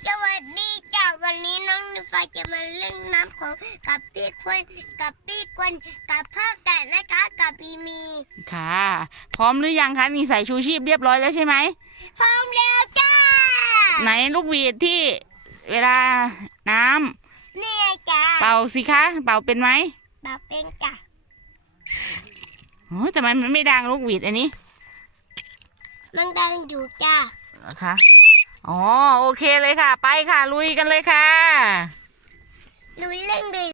สวัสดีจ้าวันนี้น้องนิฟาจะมาเล่นน้ำของกับพี่ควนกับพ่อแก่นะคะกับพี่มีค่ะพร้อมหรือยังคะนี่ใส่ชูชีพเรียบร้อยแล้วใช่ไหมพร้อมแล้วจ้าไหนลูกหวีดที่เวลาน้ำนี่จ้าเป่าสิคะเป่าเป็นไหมเป่าเป็นจ้าโอ้แต่มันไม่ดังลูกหวีดอันนี้มันดังอยู่จ้านะคะอ๋อโอเคเลยค่ะไปค่ะลุยกันเลยค่ะลุยเล่นเลย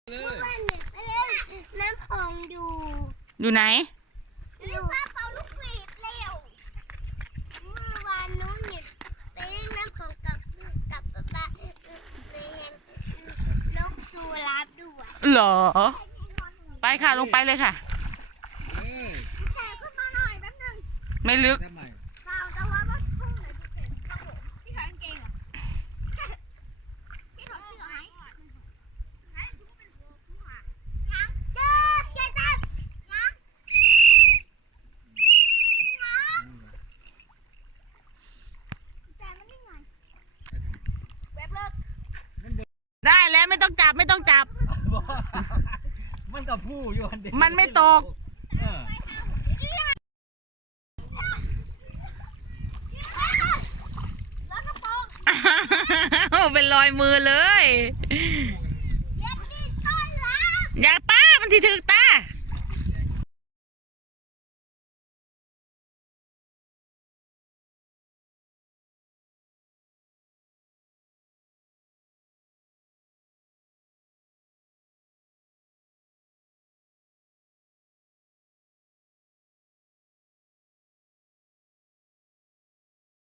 น้ำของอยู่ไหนอยู่เป่าลูกหวีดเร็วเมื่อวานนู้นเนี่ยไปเล่นน้ำของกับป๊าไปเห็นนกชูรับด้วยเหรอไปค่ะลงไปเลยค่ะแขกขึ้นมาหน่อยแป๊บนึงไม่ลึกเปล่าแต่ว่าทุ่งไหนจะเป็นครับผมพี่ขายกางเกงเหรอพี่ถอดเสื้อไหมให้ทุกเป็นหัวผู้หายังเด้อเชียร์จับยังแต่มันไม่ไงเว็บเลิกได้แล้วไม่ต้องจับมันกับผู้อยู่อันเดียวมันไม่ตกเป็นรอยมือเลยอย่าป้ามันที่ถึกตา